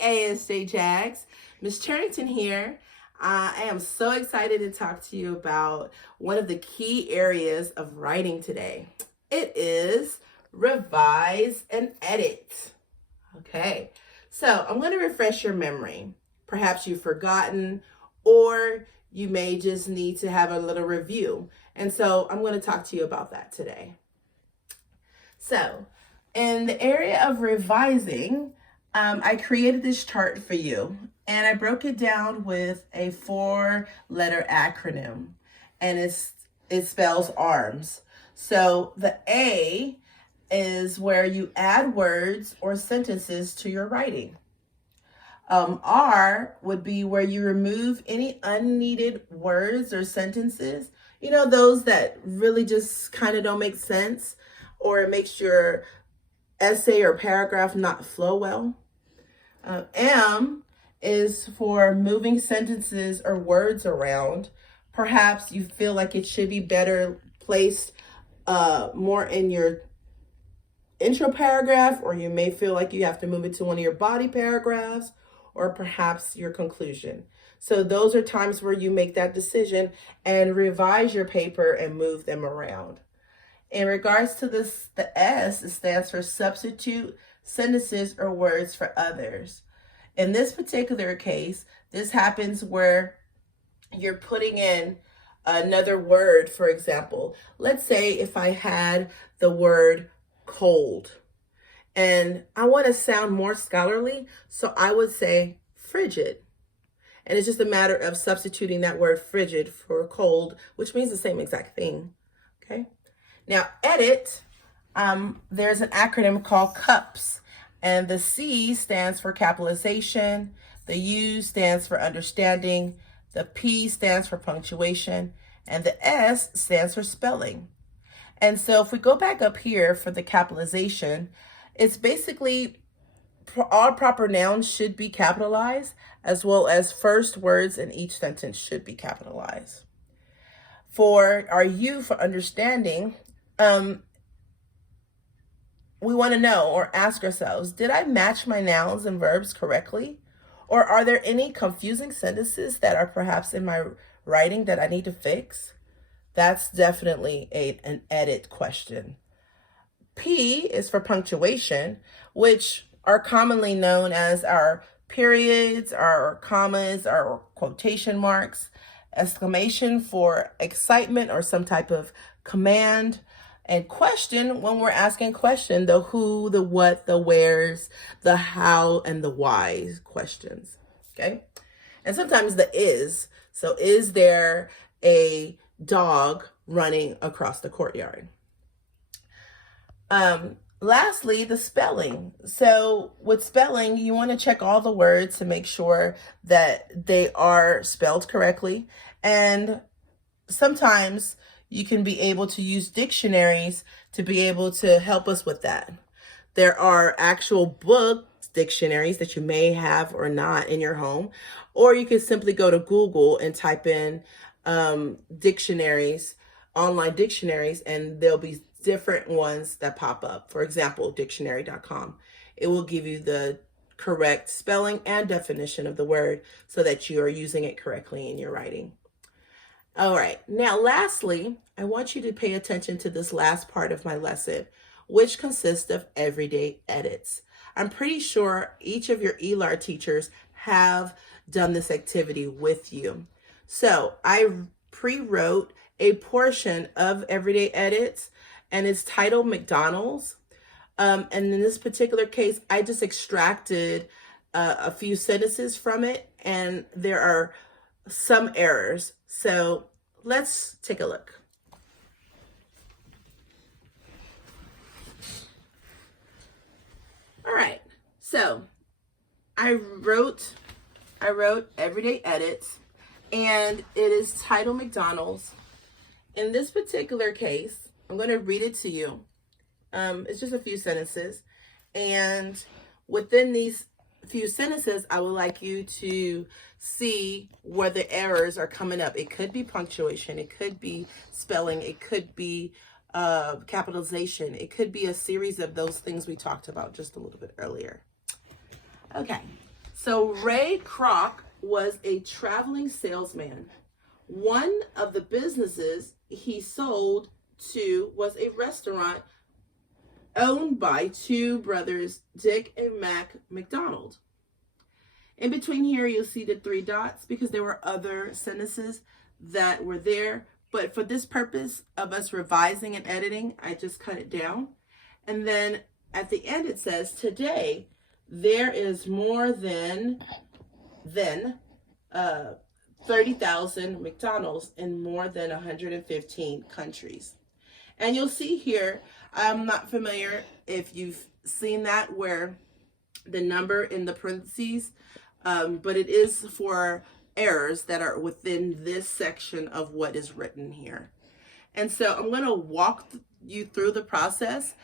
ASJ Jags, Miss Charrington here. I am so excited to talk to you about one of the key areas of writing today. It is revise and edit. Okay, so I'm going to refresh your memory. Perhaps you've forgotten, or you may just need to have a little review. And so I'm going to talk to you about that today. So in the area of revising, I created this chart for you, and I broke it down with a 4-letter acronym, and it spells ARMS. So the A is where you add words or sentences to your writing. R would be where you remove any unneeded words or sentences, those that really just kind of don't make sense, or it makes your essay or paragraph not flow well. M is for moving sentences or words around. Perhaps you feel like it should be better placed more in your intro paragraph, or you may feel like you have to move it to one of your body paragraphs, or perhaps your conclusion. So those are times where you make that decision and revise your paper and move them around. In regards to this, the S, it stands for substitute sentences or words for others. In this particular case, this happens where you're putting in another word. For example, let's say if I had the word cold and I want to sound more scholarly, so I would say frigid. And it's just a matter of substituting that word frigid for cold, which means the same exact thing. Okay. Now, edit, there's an acronym called CUPS, and the C stands for capitalization, the U stands for understanding, the P stands for punctuation, and the S stands for spelling. And so if we go back up here for the capitalization, it's basically all proper nouns should be capitalized, as well as first words in each sentence should be capitalized. For our U, for understanding, we want to know or ask ourselves, did I match my nouns and verbs correctly? Or are there any confusing sentences that are perhaps in my writing that I need to fix? That's definitely an edit question. P is for punctuation, which are commonly known as our periods, our commas, our quotation marks, exclamation for excitement or some type of command, and question when we're asking question, the who, the what, the where's, the how, and the why questions. Okay. And sometimes the is. So is there a dog running across the courtyard? Lastly, the spelling. So with spelling, you want to check all the words to make sure that they are spelled correctly. And sometimes you can be able to use dictionaries to be able to help us with that. There are actual book dictionaries that you may have or not in your home, or you can simply go to Google and type in dictionaries, online dictionaries, and there'll be different ones that pop up. For example, dictionary.com. It will give you the correct spelling and definition of the word so that you are using it correctly in your writing. All right, now lastly, I want you to pay attention to this last part of my lesson, which consists of everyday edits. I'm pretty sure each of your ELAR teachers have done this activity with you. So I pre-wrote a portion of everyday edits, and it's titled McDonald's. And in this particular case, I just extracted a few sentences from it, and there are some errors. So let's take a look. All right, so I wrote everyday edits, and it is titled McDonald's. In this particular case, I'm going to read it to you. It's just a few sentences, and within these few sentences, I would like you to see where the errors are coming up. It could be punctuation, it could be spelling, it could be capitalization, it could be a series of those things we talked about just a little bit earlier. Okay, So Ray Kroc was a traveling salesman. One of the businesses he sold to was a restaurant owned by two brothers, Dick and Mac McDonald. In between here, you'll see the 3 dots because there were other sentences that were there. But for this purpose of us revising and editing, I just cut it down. And then at the end, it says, today, there is more than 30,000 McDonald's in more than 115 countries. And you'll see here, I'm not familiar if you've seen that where the number in the parentheses, but it is for errors that are within this section of what is written here. And so I'm going to walk you through the process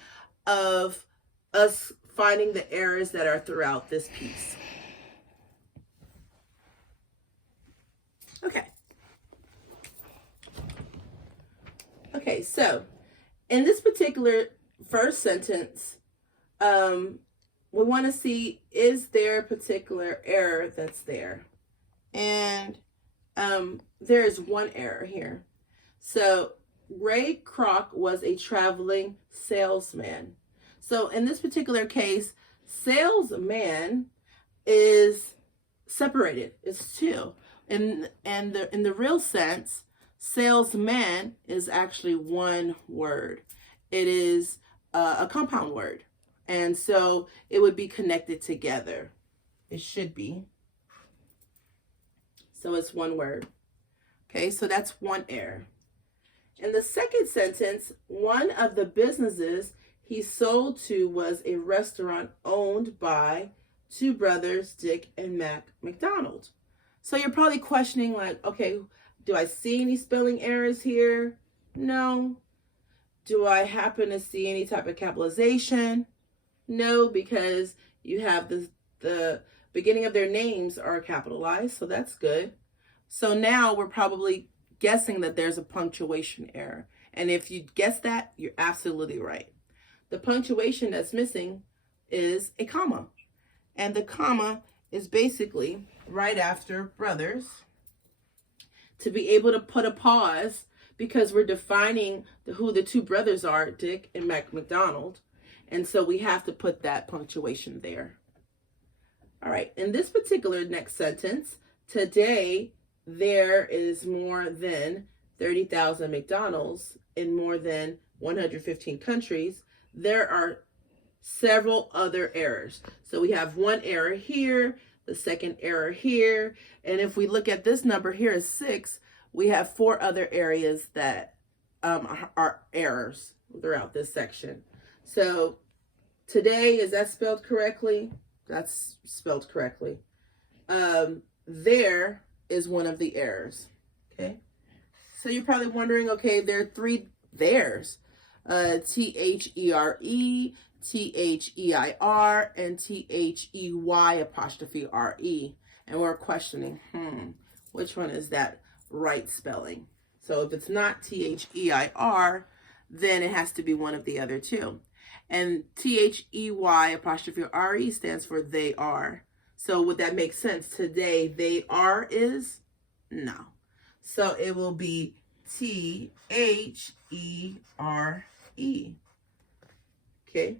of us finding the errors that are throughout this piece. Okay, so in this particular first sentence, we want to see, is there a particular error that's there? And there is one error here. So Ray Kroc was a traveling salesman. So in this particular case, salesman is separated. It's two. In the real sense, salesman is actually one word. It is a compound word. And so it would be connected together. It should be. So it's one word. Okay, so that's one error. In the second sentence, one of the businesses he sold to was a restaurant owned by two brothers, Dick and Mac McDonald. So you're probably questioning like, okay, do I see any spelling errors here? No. Do I happen to see any type of capitalization? No, because you have the beginning of their names are capitalized, so that's good. So now we're probably guessing that there's a punctuation error. And if you guess that, you're absolutely right. The punctuation that's missing is a comma. And the comma is basically right after brothers to be able to put a pause because we're defining who the two brothers are, Dick and Mac McDonald. And so we have to put that punctuation there. All right, in this particular next sentence, today there is more than 30,000 McDonald's in more than 115 countries. There are several other errors. So we have one error here, the second error here. And if we look at this number here is 6, we have 4 other areas that are errors throughout this section. So today, is that spelled correctly? That's spelled correctly. There is one of the errors. Okay. So you're probably wondering, okay, there are 3 theirs. T-H-E-R-E, T-H-E-I-R, and T-H-E-Y''re. And we're questioning, which one is that right spelling? So if it's not T-H-E-I-R, then it has to be one of the other 2. And T-H-E-Y''re stands for they are. So would that make sense? Today, they are is? No. So it will be T-H-E-R-E. Okay.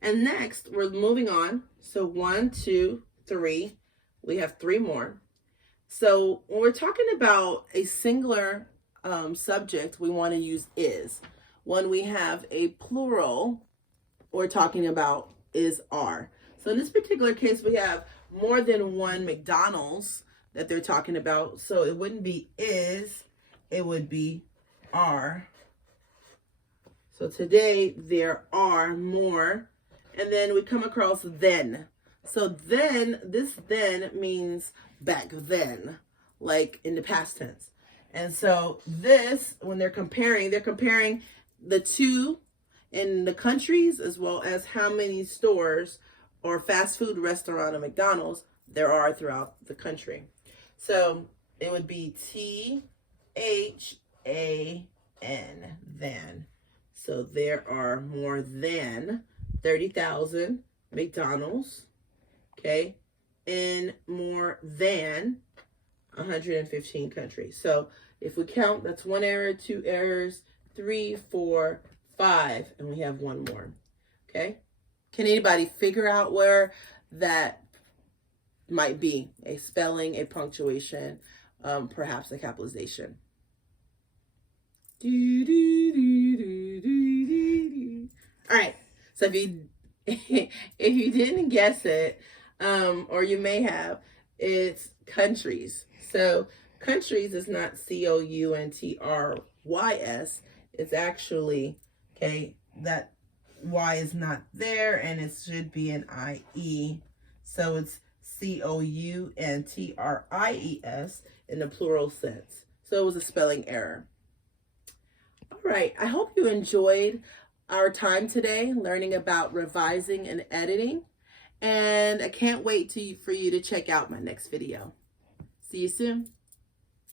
And next, we're moving on. So 1, 2, 3. We have 3 more. So when we're talking about a singular subject, we want to use is. When we have a plural, we're talking about is are. So in this particular case, we have more than one McDonald's that they're talking about. So it wouldn't be is, it would be are. So today there are more. And then we come across then. So then, this then means back then, like in the past tense. And so this, when they're comparing the 2 in the countries as well as how many stores or fast food restaurant or McDonald's there are throughout the country. So it would be T-H-A-N, then. So there are more than 30,000 McDonald's okay, in more than 115 countries. So if we count, that's 1 error, 2 errors, 3, 4, 5, and we have 1 more. Okay? Can anybody figure out where that might be? A spelling, a punctuation, perhaps a capitalization. All right. So if you if you didn't guess it, or you may have, it's countries. So countries is not COUNTRYS. It's actually, okay, that Y is not there, and it should be an IE. So it's COUNTRIES in the plural sense. So it was a spelling error. All right, I hope you enjoyed our time today learning about revising and editing. And I can't wait for you to check out my next video. See you soon.